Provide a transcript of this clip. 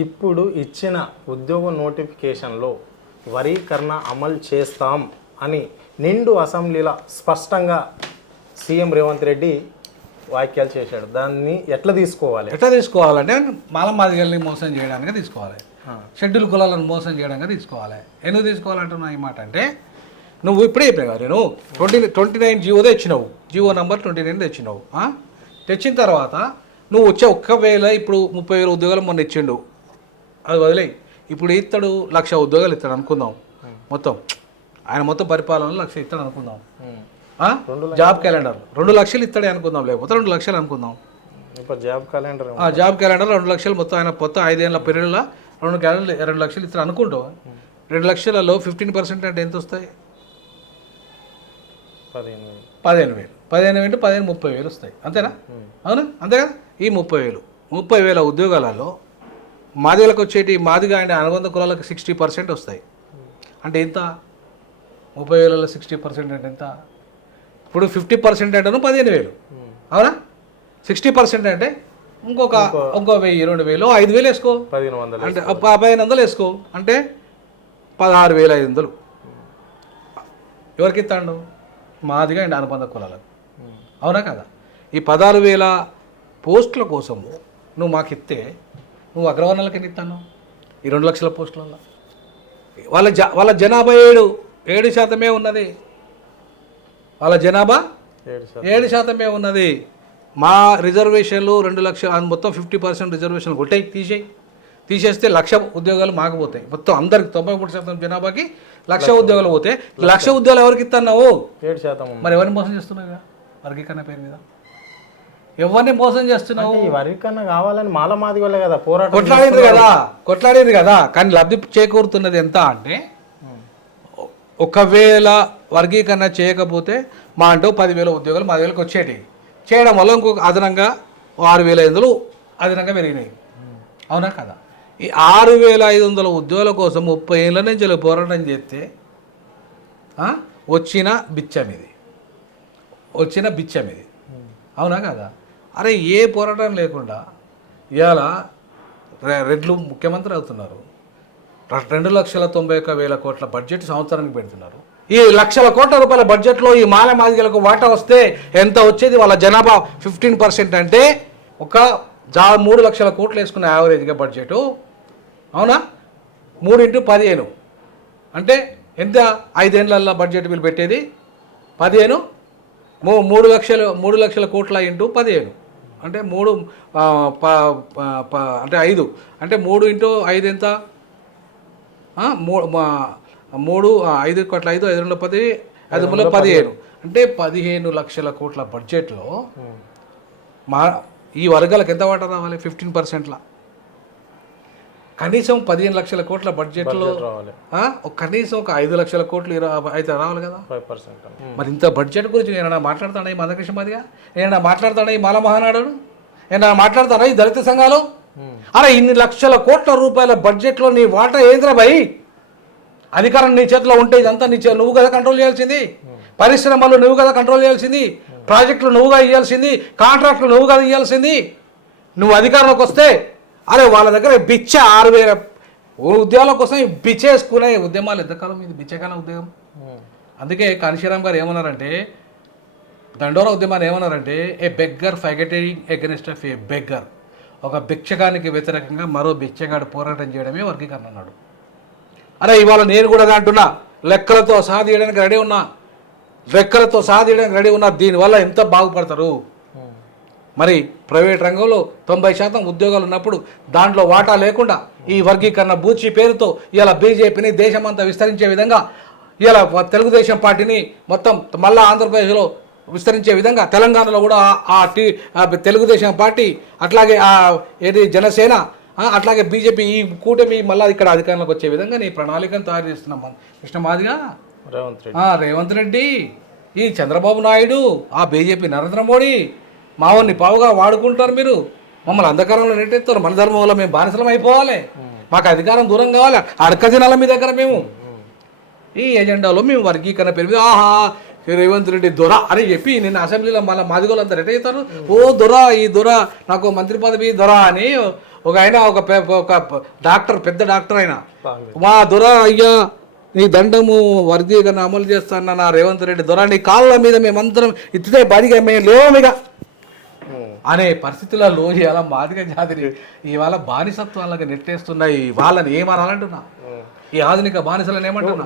ఇప్పుడు ఇచ్చిన ఉద్యోగ నోటిఫికేషన్లో వరీకరణ అమలు చేస్తాం అని నిండు అసెంబ్లీలో స్పష్టంగా సీఎం రేవంత్ రెడ్డి వ్యాఖ్యలు చేశాడు. దాన్ని ఎట్లా తీసుకోవాలంటే మాదిగల్ని మోసం చేయడానికి తీసుకోవాలి, షెడ్యూల్ కులాలను మోసం చేయడానికి తీసుకోవాలి. ఎందుకు తీసుకోవాలంటున్నా ఈ మాట అంటే, నువ్వు ఇప్పుడే చెప్పినా కదా, నేను 29 జీవోదే ఇచ్చినావు, జీవో నెంబర్ 29 తెచ్చినావు. తెచ్చిన తర్వాత నువ్వు వచ్చే ఒక్కవేళ ఇప్పుడు 30,000 ఉద్యోగాలు మొన్న ఇచ్చిండు, అది వదిలే. ఇప్పుడు ఇస్తాడు 1,00,000 ఉద్యోగాలు ఇస్తాడు అనుకుందాం, మొత్తం ఆయన మొత్తం పరిపాలనలో 1,00,000 ఇస్తాడు అనుకుందాం. జాబ్ క్యాలెండర్ 2 లక్షలు ఇస్తాడే అనుకుందాం, లేకపోతే 2 లక్షలు అనుకుందాం. జాబ్ క్యాలెండర్ 2 లక్షలు మొత్తం ఆయన మొత్తం 5 ఏళ్ళ పీరియడ్లో 2 లక్షలు ఇస్తాడు అనుకుంటాం. 2 లక్షలలో 15% అంటే ఎంత వస్తాయి? 15,000. 15,000 30,000 వస్తాయి, అంతేనా? అవునా? అంతే కదా. ఈ 30,000 ఉద్యోగాలలో మాదిగలకు వచ్చేటి మాదిగా ఆయన అనుబంధ కులాలకు 60% వస్తాయి. అంటే ఎంత? 30,000లో 60% అంటే ఎంత? ఇప్పుడు 50% అంటేను 15,000, అవునా? 60% అంటే ఇంకో 1,000, 2,000, 5,000 వేసుకో, 1,500 అంటే 1,500 వేసుకో, అంటే 16,500 ఎవరికి ఇస్తాడు? మాదిగా అండ్ అనుబంధ కులాలకు, అవునా కదా? ఈ 16,000 పోస్టుల కోసము నువ్వు మాకు ఇస్తే నువ్వు అగ్రవర్ణాలకు ఎన్ని ఇస్తాను? ఈ 2 లక్షల పోస్టులలో వాళ్ళ జనాభా 7% ఉన్నది. వాళ్ళ జనాభా 7% ఉన్నది. మా రిజర్వేషన్లు 2 లక్షలు, మొత్తం 50% రిజర్వేషన్లు కొట్టాయి, తీసేస్తే 1,00,000 ఉద్యోగాలు మాకపోతాయి. మొత్తం అందరికి 93% జనాభాకి 1,00,000 ఉద్యోగాలు పోతే 1,00,000 ఉద్యోగాలు ఎవరికి ఇస్తున్నావు? 7%. మరి ఎవరిని మోసం చేస్తున్నావు? వర్గీకరణ పేరు మీద ఎవరిని మోసం చేస్తున్నావు? వర్గీకరణ కావాలని మాదిగోలే కదా పోరాటం కొట్లాడింది కదా. కానీ లబ్ధి చేకూరుతున్నది ఎంత అంటే, ఒకవేళ వర్గీకరణ చేయకపోతే మా అంటూ 10,000 ఉద్యోగాలు మాదిగలకు వచ్చేటి, చేయడం వల్ల ఇంకొక అదనంగా 6,500 అదనంగా పెరిగినాయి, అవునా కదా? ఈ 6,500 ఉద్యోగాల కోసం 30 ఏళ్ళ నుంచి పోరాటం చేస్తే వచ్చిన బిచ్చం ఇది, అవునా కదా? అరే, ఏ పోరాటం లేకుండా ఇవాళ రెడ్లు ముఖ్యమంత్రి అవుతున్నారు. 2,91,000 కోట్ల బడ్జెట్ సంవత్సరానికి పెడుతున్నారు. ఈ 1,00,000 కోట్ల రూపాయల బడ్జెట్లో ఈ మాదిగలకు వాటా వస్తే ఎంత వచ్చేది? వాళ్ళ జనాభా 15% అంటే ఒక 3 లక్షల కోట్లు వేసుకున్న యావరేజ్గా బడ్జెటు, అవునా? 3 × 15 అంటే ఎంత? 5 ఏళ్ళల్లో బడ్జెట్ వీళ్ళు పెట్టేది 15, 3 లక్షల కోట్ల × 15 అంటే 3 అంటే 5 అంటే 3 × 5 ఎంత? 5 కోట్ల 5, 5 2 10, 5 3 15 అంటే 15 లక్షల కోట్ల బడ్జెట్లో ఈ వర్గాలకు ఎంత వాటా రావాలి? 15%లా. కనీసం 15 లక్షల కోట్ల బడ్జెట్లో కనీసం ఒక 5 లక్షల కోట్లు అయితే రావాలి కదా. 5%. మరి ఇంత బడ్జెట్ గురించి నేను మాట్లాడుతాడా ఈ మందకృష్ణ మాదిగా? నేను మాట్లాడుతాడా ఈ మాల మహానాడు? నేను మాట్లాడుతాడా ఈ దళిత సంఘాలు? అరే, ఇన్ని లక్షల కోట్ల రూపాయల బడ్జెట్లో నీ వాటా ఏంద్రా భయ్? అధికారం నీ చేతిలో ఉంటే ఇదంతా నువ్వు కదా కంట్రోల్ చేయాల్సింది. పరిశ్రమలు నువ్వు కదా కంట్రోల్ చేయాల్సింది. ప్రాజెక్టులు నువ్వుగా ఇవ్వాల్సింది. కాంట్రాక్టులు నువ్వు కదా ఇవ్వాల్సింది. నువ్వు అధికారంలోకి వస్తే అరే వాళ్ళ దగ్గర బిచ్చ 6,000 ఉద్యోగాల కోసం బిచ్చేసుకునే ఉద్యమాలు ఎంతకాలం ఇది? బిచ్చకాలం ఉద్యమం. అందుకే కాంశీరామ్ గారు ఏమన్నారంటే, దండోరా ఉద్యమాన్ని ఏమన్నారంటే, a beggar fighting against of a beggar. ఒక భిక్షగానికి వ్యతిరేకంగా మరో భిక్షగాడు పోరాటం చేయడమే వర్గీకరణ అన్నాడు. అరే, ఇవాళ నేను కూడా అంటున్నా, లెక్కలతో సహా తీయడానికి రెడీ ఉన్నా. దీనివల్ల ఎంత బాగుపడతారు? మరి ప్రైవేట్ రంగంలో 90% ఉద్యోగాలు ఉన్నప్పుడు దాంట్లో వాటా లేకుండా ఈ వర్గీకరణ బూచి పేరుతో ఇలా బీజేపీని దేశమంతా విస్తరించే విధంగా, ఇలా తెలుగుదేశం పార్టీని మొత్తం మళ్ళా ఆంధ్రప్రదేశ్లో విస్తరించే విధంగా తెలంగాణలో కూడా తెలుగుదేశం పార్టీ, అట్లాగే జనసేన, అట్లాగే బీజేపీ, ఈ కూటమి మళ్ళీ ఇక్కడ అధికారంలోకి వచ్చే విధంగా నీ ప్రణాళికను తయారు చేస్తున్నాం కృష్ణ మాదిగా, రేవంత్ రెడ్డి, ఈ చంద్రబాబు నాయుడు, బీజేపీ నరేంద్ర మోడీ మావన్ని పావుగా వాడుకుంటారు. మీరు మమ్మల్ని అంధకారంలో నెట్టేస్తారు. మన ధర్మం వల్ల మేము బానిసలం అయిపోవాలి, మాకు అధికారం దూరం కావాలి, అడక దినాల మీ దగ్గర మేము ఈ ఎజెండాలో మేము వర్గీకరణ పేరు మీద రేవంత్ రెడ్డి దొర అని చెప్పి నిన్న అసెంబ్లీలో మళ్ళీ మాదిగోళ్ళంతా రెట్ అవుతారు. ఓ దొర, ఈ దొర నాకు మంత్రి పదవి దొర అని ఒక ఆయన ఒక డాక్టర్, పెద్ద డాక్టర్ అయినా కాంగ్రెస్. మా దొర అయ్యా నీ దండము వర్గీకరణ అమలు చేస్తాను నా రేవంత్ రెడ్డి దొర, నీ కాళ్ళ మీద మేమందరం ఇచ్చితే బదిగా మేము లేవమిగా అనే పరిస్థితులలో ఇవాళ మాదిగ జాతిని ఇవాళ బానిసత్వాలకు నెట్టేస్తున్నాయి. వాళ్ళని ఏమనాలంటున్నా, ఈ ఆధునిక బానిసలను ఏమంటున్నా?